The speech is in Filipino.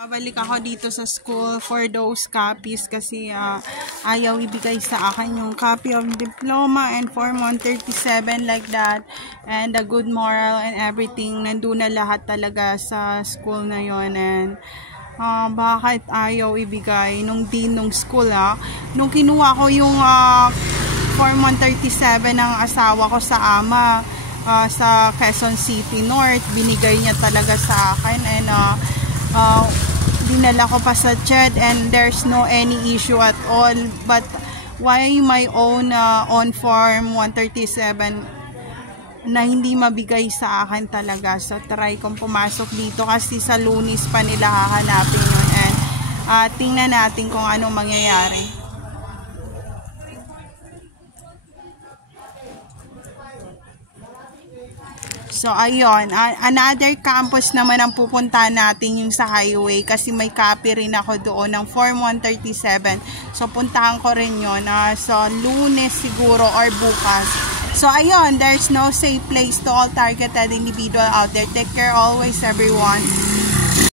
Babalik ako dito sa school for those copies kasi ayaw ibigay sa akin yung copy of diploma and form 137 like that, and the good moral and everything. Nandun na lahat talaga sa school na yon. And bakit ayaw ibigay nung dean nung school nung kinuha ko yung form 137 ng asawa ko sa ama sa Quezon City North, binigay niya talaga sa akin, and dinala ko pa sa CHED and there's no any issue at all. But why my own on form 137 na hindi mabigay sa akin talaga? So try kong pumasok dito kasi sa Lunes pa nila hahanapin yun, and tingnan natin kung ano mangyayari. So, ayun. Another campus naman ang pupuntahan natin, yung sa highway. Kasi may copy rin ako doon ng Form 137. So, puntahan ko rin yun. So, Lunes siguro or bukas. So, ayun. There's no safe place to all targeted individual out there. Take care always, everyone.